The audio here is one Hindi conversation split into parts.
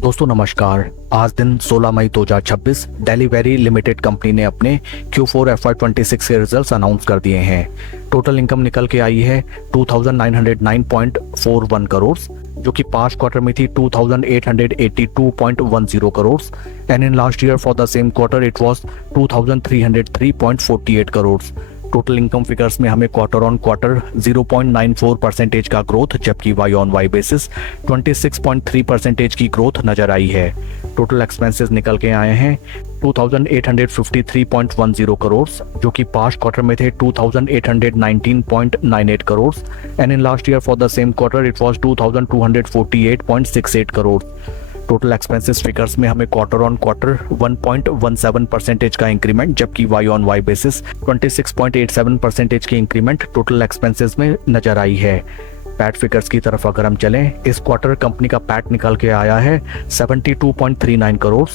दोस्तों नमस्कार। आज दिन 16 मई 2026 डेलीवेरी लिमिटेड कंपनी ने अपने Q4 FY26 के रिजल्ट्स अनाउंस कर दिए हैं। टोटल इनकम निकल के आई है 2909.41 करोड़, जो कि पास्ट क्वार्टर में थी 2882.10 crore and in last year for the same quarter it was 2303.48 crore. Total income figures में हमें क्वार्टर ऑन क्वार्टर 0.94% का ग्रोथ, जबकि वाई ऑन वाई बेसिस 26.3% की ग्रोथ नजर आई है। टोटल एक्सपेंसेस निकल के आए हैं 2853.10 करोड़, जो कि पास्ट क्वार्टर में थे 2819.98 crore and in last year for the same quarter it was 2248.68 crore. Total expenses figures में हमें क्वार्टर ऑन क्वार्टर 1.17% का इंक्रीमेंट, जबकि वाई ऑन वाई बेसिस 26.87% की इंक्रीमेंट टोटल एक्सपेंसेस में नजर आई है। पैट फिगर्स की तरफ अगर हम चलें, इस क्वार्टर कंपनी का पैट निकल के आया है 72.39 करोड़,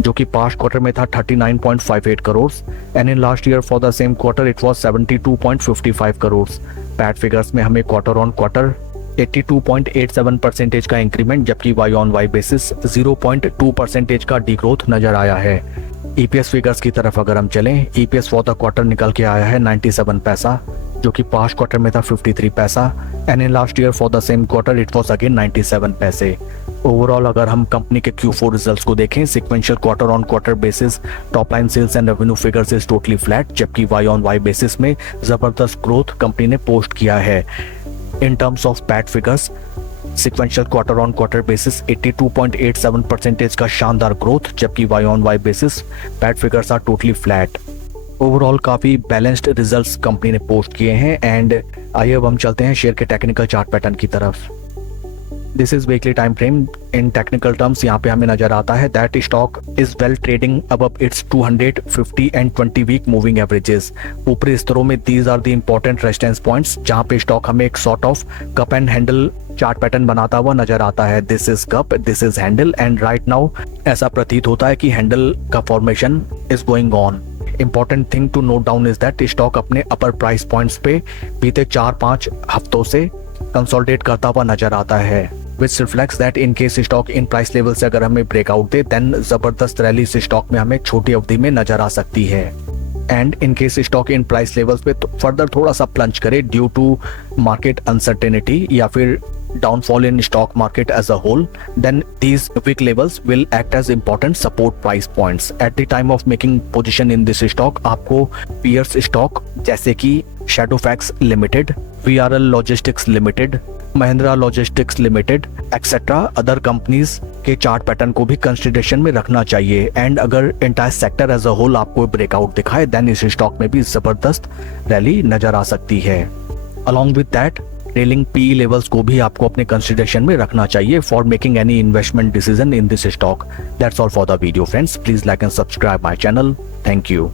जो कि पास्ट क्वार्टर में था 39.58 crore and in last year for the same quarter it was 72.55 crore. PAT figures में हमें क्वार्टर ऑन क्वार्टर 82.87% का इंक्रीमेंट, जबकि वाई ऑन वाई बेसिस 0.2% का डिग्रोथ नजर आया है। ईपीएस फिगर्स की तरफ अगर हम चलें, ईपीएस फॉर द क्वार्टर निकल के आया है 97 पैसा, जो कि पास्ट क्वार्टर में था 53 पैसा and in last year for the same quarter it was again 97 पैसे। ओवरऑल अगर हम कंपनी के Q4 रिजल्ट्स को देखें, sequential quarter on quarter basis top line sales and revenue figures is totally flat, जबकि वाई ऑन वाई बेसिस में जबरदस्त ग्रोथ कंपनी ने पोस्ट किया है। In terms of PAT figures, sequential quarter on quarter basis 82.87% का शानदार ग्रोथ, जबकि Y on Y basis PAT figures are totally flat। Overall काफ़ी बैलेंस्ड रिजल्ट्स कंपनी ने पोस्ट किए हैं एंड आइए अब हम चलते हैं शेयर के टेक्निकल चार्ट पैटर्न की तरफ। This is weekly time frame. In technical terms यहाँ पे हमें नजर आता है that stock is well trading above its 250 and 20 week moving averages. ऊपरी स्तरों में these are the important resistance points, जहाँ पे स्टॉक हमें एक sort of cup and handle chart pattern बनाता हुआ नजर आता है। This is cup, this is handle and right now ऐसा प्रतीत होता है कि हैंडल का formation is going on. Important thing to note down is that stock अपने अपर प्राइस पॉइंट्स पे बीते 4-5 हफ्तों से कंसोलिडेट करता हुआ नजर आता है, which reflects that in case stock in price level से अगर हमें ब्रेकआउट दे देन जबरदस्त रैली इस स्टॉक में हमें छोटी अवधि में नजर आ सकती है। And in case stock in price levels पे तो फर्दर थोड़ा सा प्लंज करे ड्यू टू मार्केट अनसर्टेनिटी या फिर downfall in stock market as a whole, then these week levels will act as important support price points. At the time of making position in this stock आपको पीयर्स स्टॉक जैसे कि Shadowfax limited, VRL logistics limited, Mahindra logistics limited etcetera other companies के चार्ट पैटर्न को भी कंसिडरेशन में रखना चाहिए। एंड अगर entire sector as a whole आपको ब्रेकआउट दिखाए देन इस स्टॉक में भी जबरदस्त रैली नजर आ सकती है। Along with that trailing PE levels को भी आपको अपने कंसिडरेशन में रखना चाहिए for making any investment decision in this stock. That's all for the video friends. Please like and subscribe my channel. Thank you.